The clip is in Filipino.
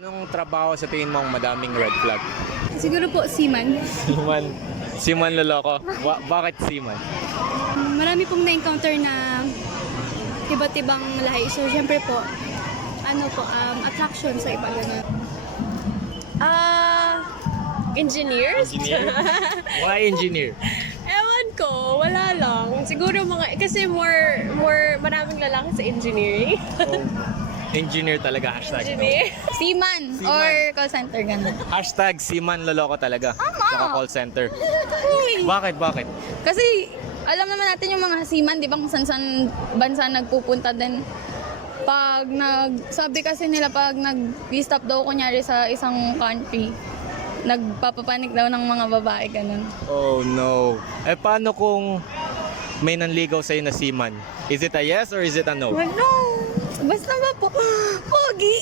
Anong trabaho sa tingin mo ang madaming red flag? Siguro po seaman. Siman loloko. Bakit siman? Marami pong na-encounter na iba't ibang lahi. So, syempre po, attraction sa iba. Ganun. Engineers? Engineer? Why engineer? Ewan ko, wala lang. Siguro kasi maraming lalaki sa engineering. Oh, engineer talaga, hashtag. Engineer? Seaman or call center, ganun. Hashtag siman loloko talaga. Saka call center. Bakit? Kasi, alam naman natin yung mga seaman, di ba, kung saan bansa nagpupunta din. Sabi kasi nila pag nag-stop daw kunyari sa isang country, nagpapapanik daw ng mga babae, ganun. Oh no. Paano kung may nanligaw sa'yo na seaman? Is it a yes or is it a no? No! Basta ba po? Pogi!